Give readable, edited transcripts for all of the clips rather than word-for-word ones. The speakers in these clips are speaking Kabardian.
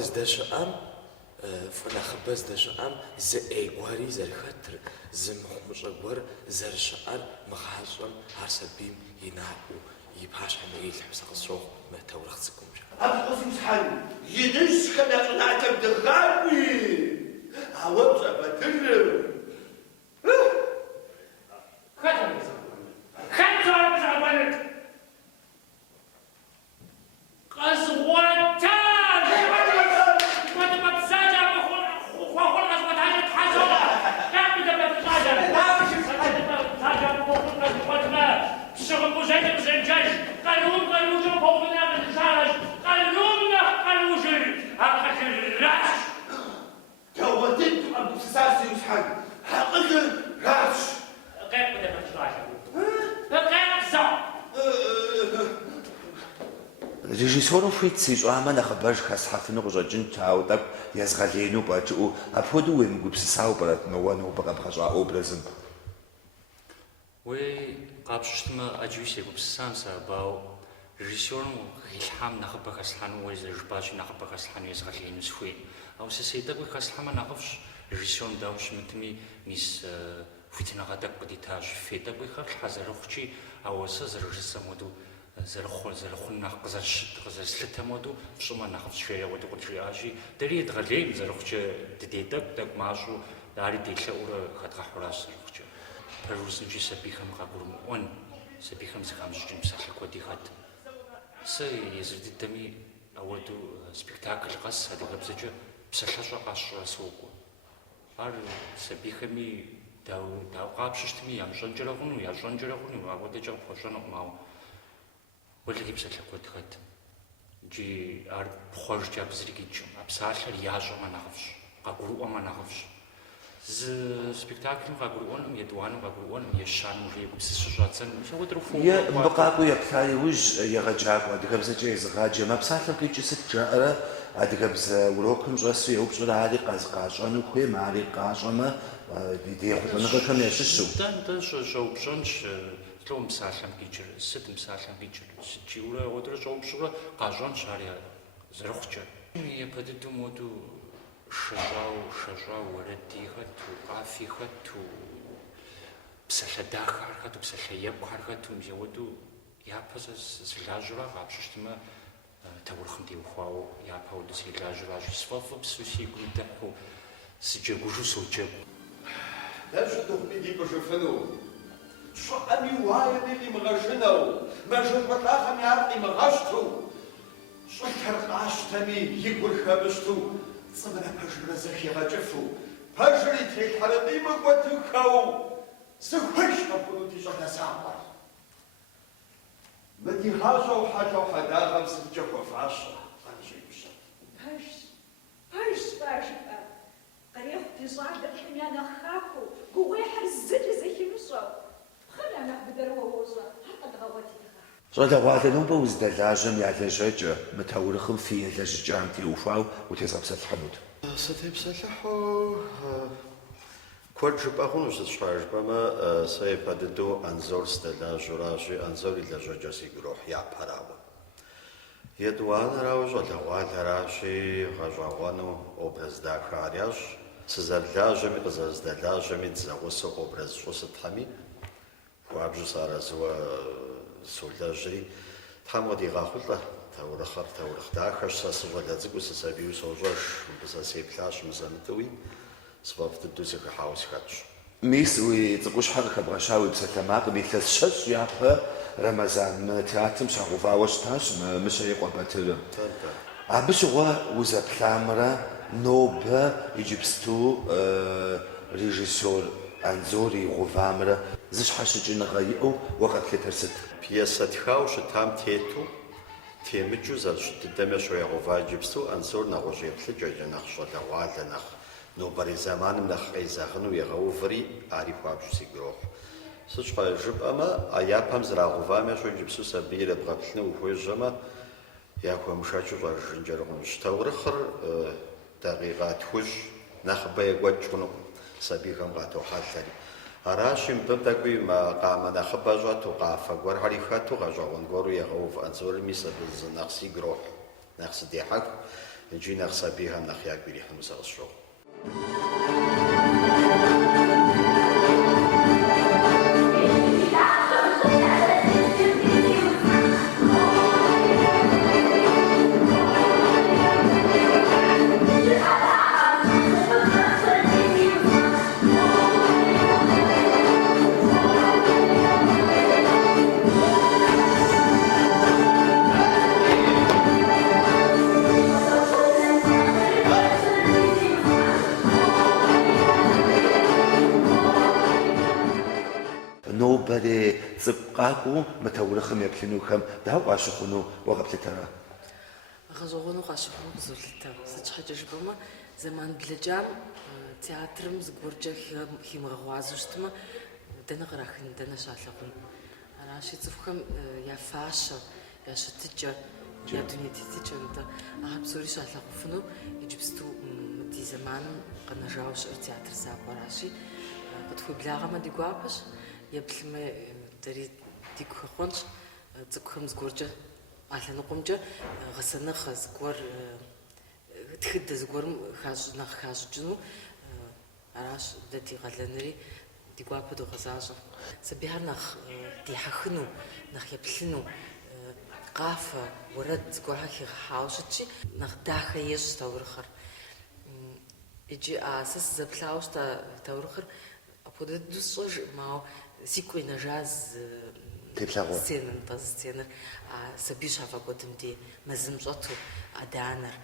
زداشام فنخبة زداشام زأيقواري زرخاتر زمخمشغور زرشار مخاشم عرسبيم ينعو يباش عميل حمس قصوخ ما تورختكم أبغى يسحن يدش خلنا نعتمد الغابي عوض بدر ختم زعبانك قزوتان ما تساجع وخول قزوت حاجة تحزن كم بدأ بتساجع ساجع وخول قزوت ما الشغل مزاجة مزاجاش قالوا جو فوقنا من الزارج قالوا جري هاك الراس جودت أبو ساسي يسحن حقق راس غير بدأ بتساجع غير زع ريجيسورو فيتسي زعما نخبرش خاصحفنو غجن تاو داك يزغالينو باجو ابودو ويمغبسساو برات نوانو بقبخجا اوبرازن وي قابشتما اجويسي غبسسانسا باو ريجيسورو غيلحام نخبر خاصحانو ويزرجباش نخبر خاصحانو يزغالينو سوي او سيسيداك خاصحما نخفش ريجيسورو داوش متمي نيس فيتنا غداك بديتاج فيداك خاصحازروخشي او سزرجسمودو زرخون ناقزر سلتا مودو شما ناقص شوية ودو قلت شوية دريد غليم زرخش تديدك دك ماشو داري ديتلا ورا خدغ حراس زرخش بروز نجي سبيخم غاقورم اون سبيخم زخامش جيم ساحلك ودي خد سي يزردي دمي اودو سبيكتاكل قص هذا غبزجة بسلحشا قاشرا سوقو ار سبيخمي داو قابشتمي يا جنجرغونو يا جنجرغونو اودو جاب خوشانو ماو ولا كيف سلكوت خد جي ار بخوش جاب زريجيتشو ابسالر ياجو ما نعرفش قاقرو ما نعرفش ز سبيكتاكل قاقرو يدوانو قاقرو يشانو ريب بسشجاتن مش هو درفو يا بقاقو يبثاي وج يغجاك ادغبز جيز غاجي ما بسالر كيجي ستجاره ادغبز وروكم جاسو يوبش هذه قاش انا خوي ماري قاش ما دي خدنا كم يششو دان شو بشنش لو مسالم كيجر ست مسالم كيجر ستجيورا ودر جوبشورا قاجون شاريا زرخجر يبدو مودو شجاو وردي خدو قافي خدو بسلا داخل خدو بسلا يبخر خدو مجودو يابز زلاجرا غابشتما تورخم دي وخاو ياباو دو زلاجرا جسفاف بسوسي قلتاكو سجاقو جو سوجاقو لا شدو بدي بشوفنو شو أمي وايد اللي مغشنو مجد مطلقهم يعطي مغشتو شو كرقاشتمي يقول خبشتو صبنا بجر زخي غجفو بجري تيك حرقي مقوتو كو سوحش أبقلو تيجا نسامر بدي حاجة وحاجة وحداغم سجف وفاشة أنجي بشر باش قريب تصعد الحميانة خافو قوي حرزتي زي مصر خلنا نقدر ووزا حتى تغوتي صدا واحد بوز دلاجم يعتجج متورخم فيه لججام تيوفاو وتيصاب سفحمود ستيب سلحو كورجب أخون وستشارج بما سيباددو أنزور ستلاج وراجي أنزور اللجوجسي جروح يا براو يدوان راوج ودوان راجي غجوانو أوبرز داكارياج سزلاجمي قزازدلاجمي تزاوسو أوبرز شوستحمي وعبجو صار زوا سولاجري تحمودي غاخلة تورخر تورخ داكش ساسوجا لازقو سسابيو سوجاش بساسي بلاش مزامتوي سبب تدوسي كحاوس كاتش ميسوي تقوش حركة بغشاوي بسكماق بيثلاث شش يابا رمضان تياتم شغوفا وشتاش مش هيقوى باتر عبش هو وزا بلامرة نوبة يجيبستو ريجيسور أنزوري غوفامرة زش حاشجين غيئو وقت كترست بياسة تخاوش تام تيتو تيمجو زرش تدمي شوية غوفا يجيبستو أنزور نغوجي بلجوجي نخشو دوالا نخ نوبري زمان نخ إيزاغنو يغوفري عارف وابجو سيقروح سوشقا جب أما أيابهم زرا غوفامي شو يجيبسو سبيل بغبتلنا وفويجما ياكو مشاچو جنجرغن شتورخر دقيقات خوش نخبا يقوجغنو سبيكم غاتو حالتري هراشم بمتقوي ما قام نخبا جاتو قافا غور حريفاتو غجاون غورو يغوف أنزور ميسا بز نقصي جروح نقص ديحك иджы нэхъ сабийхэм нэхъ ягу ирихьыну сэ къысщохъу. Nobody Zipqaku, Matawracham Yaplinukham, Dawashunu, Wagaplitara. غزوغونو قاشخون زولتا سچخجش بما زمان بلجام театрым згурджа химгъуазущтмэ дэнэ кърахын дэнэ щалъэгъун аращи цӏыхухэм я фащэ я щытыкӏэ я дунейдитыкӏэ нтӏэ ахэр псори щалъэгъуфыну иджыпсту ди зэманым къэнэжауэ щыӏэр театр закъуэращи къытхуиблагъэмэ ди гуапэщ еплъымэ дэри дигу хэхъуэнщ цӏыкӏухэм згуэркӏэ алъэныкъуэмкӏэ гъэсэныгъэ зыгуэр тхыдэ зыгуэрым нэхъ хащӏыкӏыну аращ дэ ди къалэнри ди гуапэ догъэзащӏэ. Сабийхэр нэхъ дихьэхыну, нэхъ еплъыну, къафэ, уэрэд зыгуэрхэр хигъэхьауэ щытщи, нэхъ дахэ ещӏ таурыхъыр. Иджы сэ сызэплъауэ щыта таурыхъыр апхуэдэ дыдэу сщӏэж, мауэ сигу къинэжа сценэр сабий щафӏэкӏуэдым ди мэзым щӏэту адэ-анэр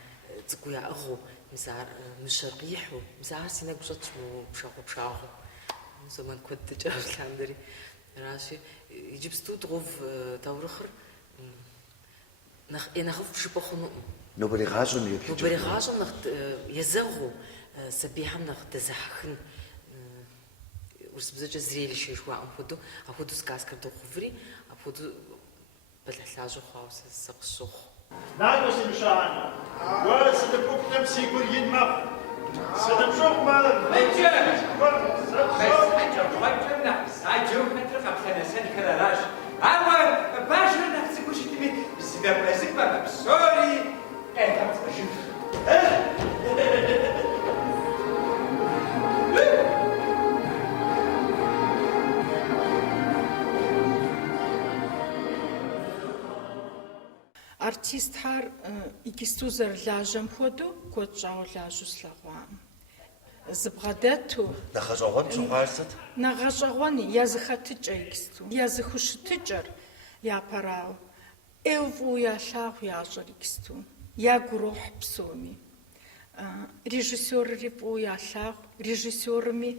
цӏыкӏуу яӏыгъыу мыщэр къихьу мызар си нэгу щӏэтщ пшагъуэ зэман куэд дыкӏэ плъандэри аращи иджыпсту дыгъув таурыхъыр нэхъыфӏ жыпӏэ хъунуӏым. Нобэригъащӏэм нэхъ езэгъыу сабийхьэм нэхъ дэзыхьэхын урысыбзэкӏэ зрелище жыхуаӏэм хуэдэу апхуэдэу сказкэр дыгъуври апхуэдэу бэлэлъажьэ хъуауэ сэ къысщохъу. Нанэ си мыщаӏэнэ. Уэ сыдэпхуплъэм си гур ин мэхъу. Сыдэпщохъу мэ. Бэсӏэкӏэ нэхъ бзаджэу хэтрэ къэплъэнэсэнхэр аращ. Ауэ бажэр нэхъ цӏыкӏуу щытми зынэбгъэзыпӏэ псори къегъэцӏыжыф. Артистхэр икӏисту зэрылажьэм хуэдэу куэд щӏауэ лажьэу слъэгъуакъым. Зыбгъэдэту Нагъэщӏэгъуэн щыхъуар сыт? Нэгъэщӏэгъуэни языхэтыкӏэ икӏисту, языхущытыкӏэр япэрауэ, ӏейуэ фӏыуэ ялъагъу ящӏэр икӏисту, ягу ирохь псоми. Режиссерри фӏыуэ ялъагъу, режиссерми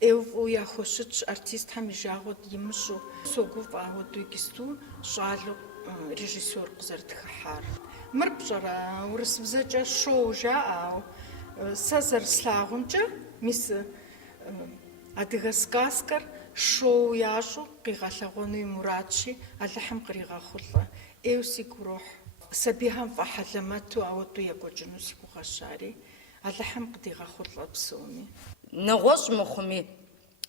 ӏейуэ фӏыуэ яхуэщытщ артистхэм и жагъуэ имыщӏу. Согуфӏ ауэду икӏисту щӏалэу режиссер къызэрытхыхьар. Мыр пщӏэрэ урысыбзэкӏэ шоу жаӏэу сэ зэрыслъагъумкӏэ мис адыгэ сказкэр шоу ящӏу къигъэлъэгъуэну и мурадщи Алыхьым къригъэхъулӏэ. Ӏейуэ сигу ирохь. Сабийхэм фӏэхьэлэмэту ауэду екӏуэкӏыну сигу гъэщари Алыхьым къыдигъэхъулӏэ псоми. Нэгъуэщӏ мыхъуми,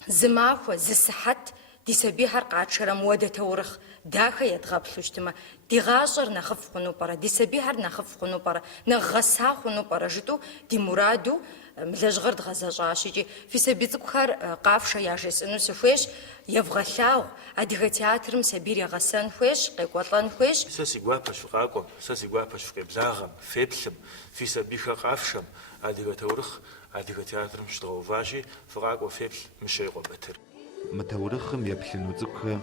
зы махуэ, зы сыхьэт ди сабийхэр къатшэрэм уэдэ таурыхъ дахэ едгъэплъу щытымэ, ди гъащӏэр нэхъыфӏ хъуну пӏэрэ, ди сабийхэр нэхъыфӏ хъуну пӏэрэ, нэхъ гъэса хъуну пӏэрэ жытӏу ди мураду лэжьыгъэр дгъэзэщӏащ. Икӏи фи сабий цӏыкӏухэр къафшэ яжесӏыну сыхуейщ, евгъэлъагъу, адыгэ театрым сабийр егъэсэн хуейщ, къекӏуэлӏэн хуейщ. Сэ си гуапэщ фыкъакӏуэм, сэ си гуапэщ фыкъеблагъэм, феплъым, фи сабийхэр къафшэм, адыгэ таурыхъ, адыгэ театрым щыдгъэуващи, фыкъакӏуэ феплъ Мыщэ Къуэбатыр. Матаурыхъым еплъыну цӏыкӏухэм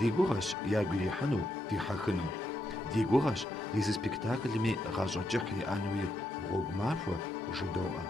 ди гугъэщ ягу ирихьыну, дихьэхыну. Ди гугъэщ езы спектакльми гъащӏэкӏыхь иӏэнуи гъуэгу махуэ жыдоӏэ.